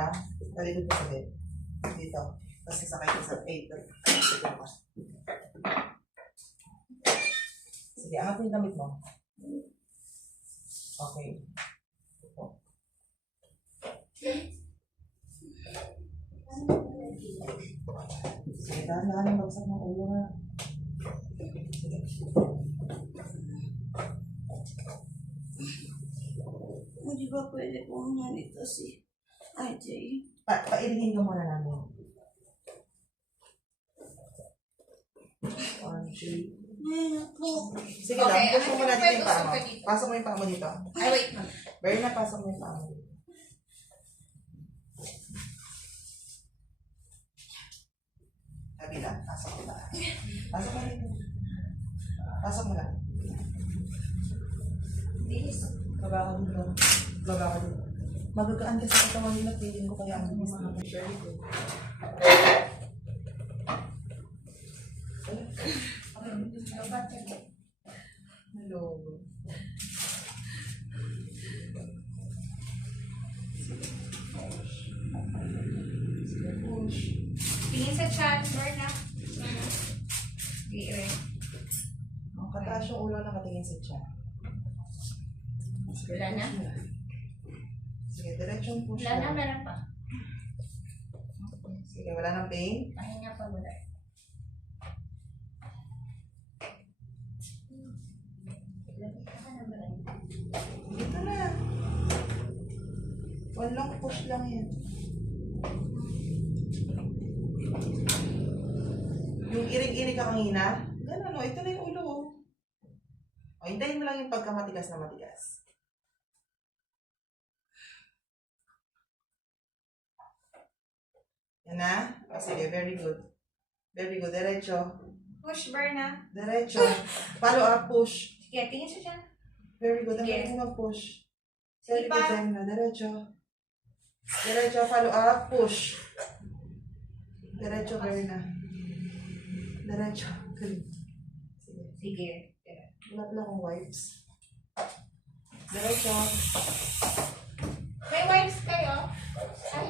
muna. Talikod mo sa bed. Dito. Tapos sasakay ko sa 8. Sige, angat yung damit mo. Okay. Sige, dahan yung bagsak ng ulo na. Hindi ba pwede kung nito si IJ? Pailingin ka muna namin. 1, 2. Sige lang, push mo muna dito yung paa mo. Pasok mo yung paa mo dito. Ay, wait. Very na, pasok mo yung paa mo dito. Kabila, pasok mo na. Pasok mo dito. Pasok mo na. Baba ka dito. Baba ka dito. Magagaan ka sa katawan nila, feeling ko kaya ang mga very good. Hello. Push. Tingin sa chat, Berna. Sige, Ang kataas yung ulo na katingin sa tiyan. wala na? Sige, diretsong push. Wala na, meron pa. Sige, wala nang pain. Pahinga pa wala. Dito na. Walang push lang yan. Yung irig-irig ka kanina, gano'n o, ito na yung ulo o. O, hintayin mo lang yung pagkamatigas na matigas. Yan na? O, sige, very good. Very good, diretso. Push, Berna. Diretso. Follow up, push. Sige, tingin sa chat. Very good, ang Yes. galing mo mag-push. Sige Very pa. good, time na, diretso. Diretso, follow up, push. Diretso, very na. Diretso. Sige. Sige. Wala pala akong wipes. Diretso. May wipes kayo? Ay,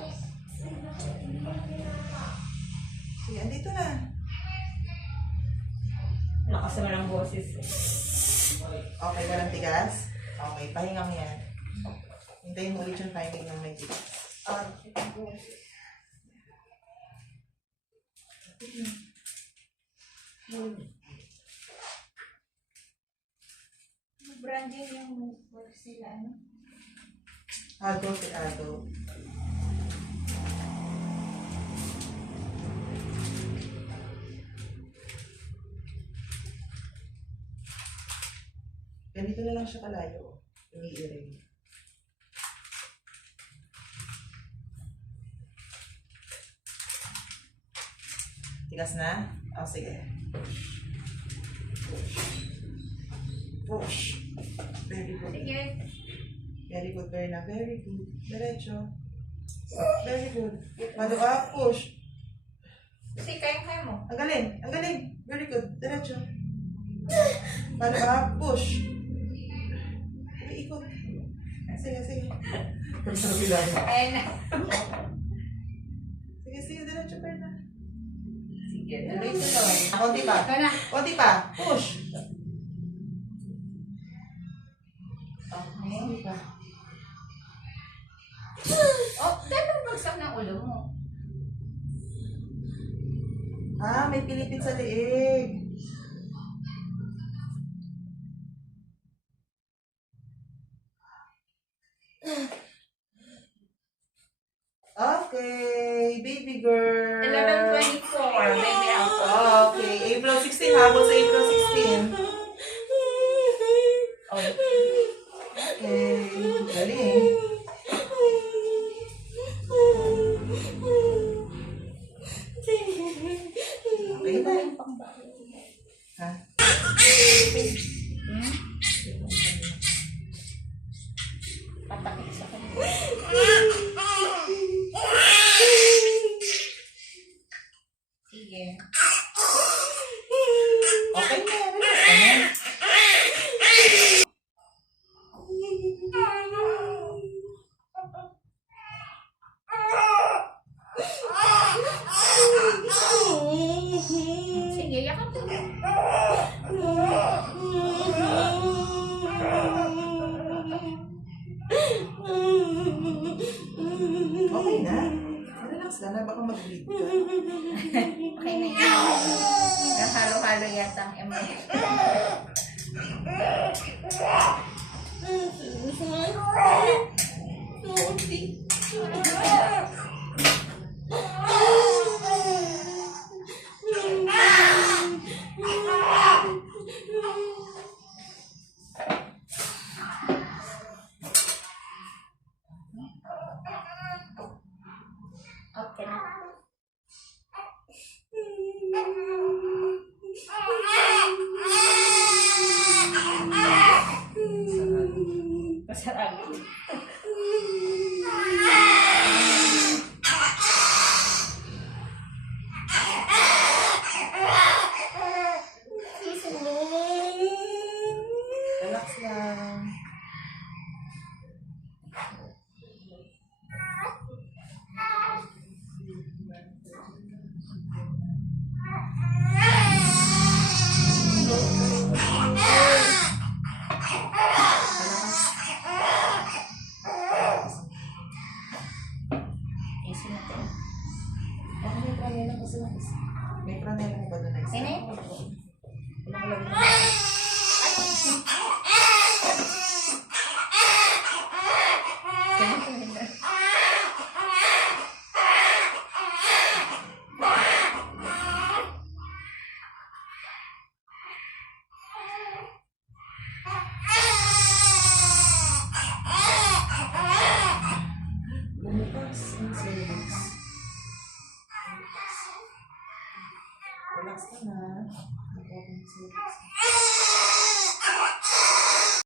Sige, andito na. lakas naman ang boses. Okay, walang tigas? Okay, pahinga mo yan. Hintayin mo ulit yung timing ng may tigas. Brand yun yung work sila, ano? Adult to adult. Ganito na lang siya kalayo. Umiiring. Tigas na? O, sige. Push. Push. Very good. Sige. Very good, Berna. Very good. Diretso. Very good. Follow up, push. Kasi kaya mo. Ang galing. Ang galing. Very good. Diretso. Follow up, push. Ikot. Sige, sige. Ayan na. Sige, sige. Diretso, Berna. Sige. Diretso. Konti pa. Ito na. Konti pa. Push. Okay. Konti pa. Oh, gano'ng bagsak ng ulo mo? Ah, may pilipit sa liig. Okay, baby girl. 11:24. Baby ako. Okay, April 16. Habol sa April 16. Oh. Okay, galing. Okay na. Ha? Patakit sa kanya. Sige. Okay na, relax. Okay na. Relax ka na, baka mag-bleed ka. Okay na yun. Halo-halo yata ang emotion. Okay na. Masarap. Relax lang. Easy na to. Baka may pranela kasi may pranela mo ba doon na isa? Okay na yun. Ilang lang mo? Bumukas ang cervix. Relax ka na. Nakuha ko yung cervix.